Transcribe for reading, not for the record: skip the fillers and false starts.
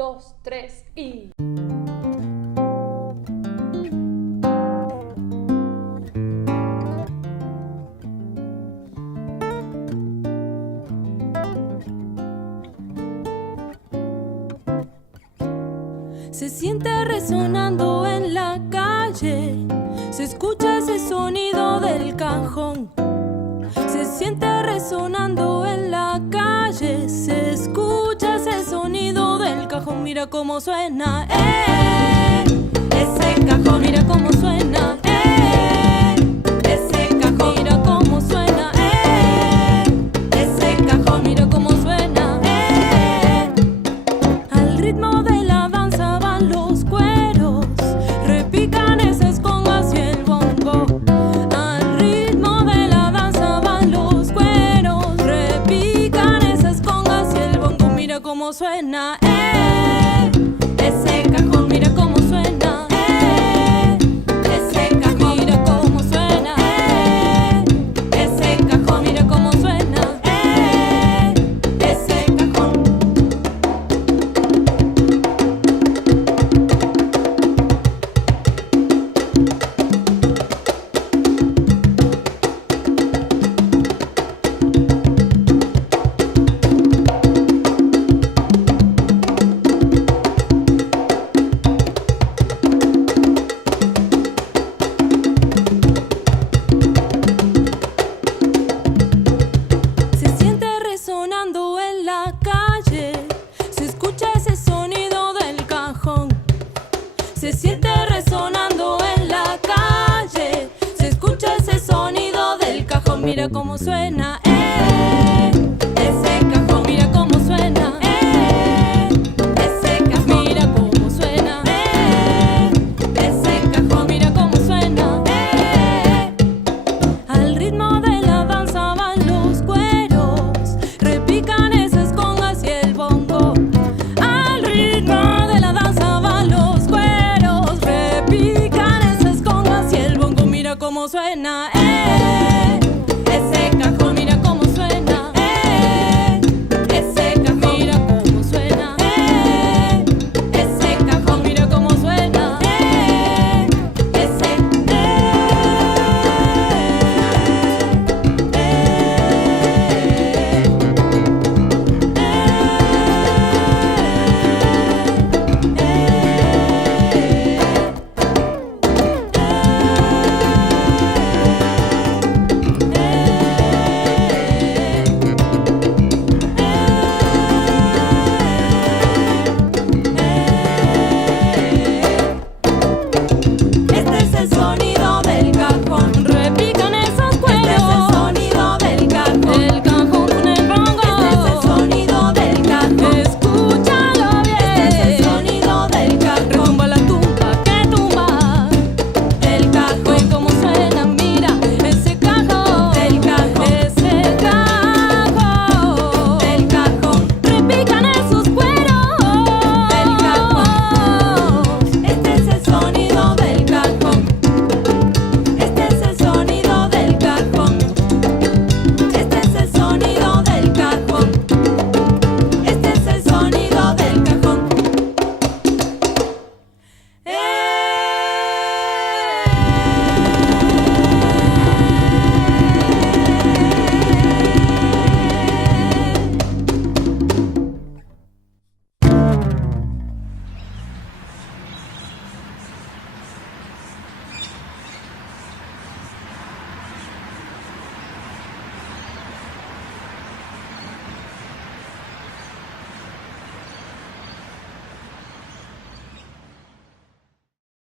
2, 3 y... Se siente resonando en la calle, se escucha ese sonido del cajón. Se siente resonando en la calle, se escucha ese sonido del cajón. Mira cómo suena, ese cajón, mira cómo suena, ese cajón, mira cómo suena, ese cajón, mira cómo suena, al ritmo de la danza van los cueros, repican esas congas y el bongo. Al ritmo de la danza van los cueros, repican esas congas y el bongo. Mira cómo suena, ese cajón, mira cómo suena, ese cajón, mira cómo suena, ese cajón, mira cómo suena, ese cajón. Se siente resonando en la calle, se escucha ese sonido del cajón. Se siente resonando en la calle, se escucha ese sonido del cajón. Mira cómo suena, ese cajón, mira cómo suena, ese cajón, mira cómo suena, ese cajón, mira cómo suena, al ritmo de la danza van los cueros, repican esas congas y el bongo. Al ritmo de la danza van los cueros, repican esas congas y el bongo. Mira cómo suena,